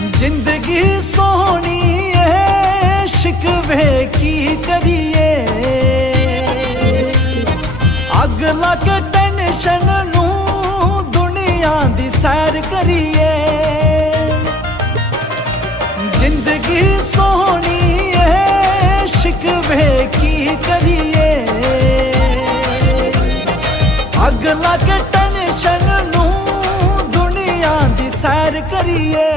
जिंदगी सोहनी है शिकवे की करिए अग ला के टेंशन नू दुनिया दी सैर करिए जिंदगी सोहनी है शिकवे की करिए अग ला के टेंशन नू दुनिया दी सैर करिए।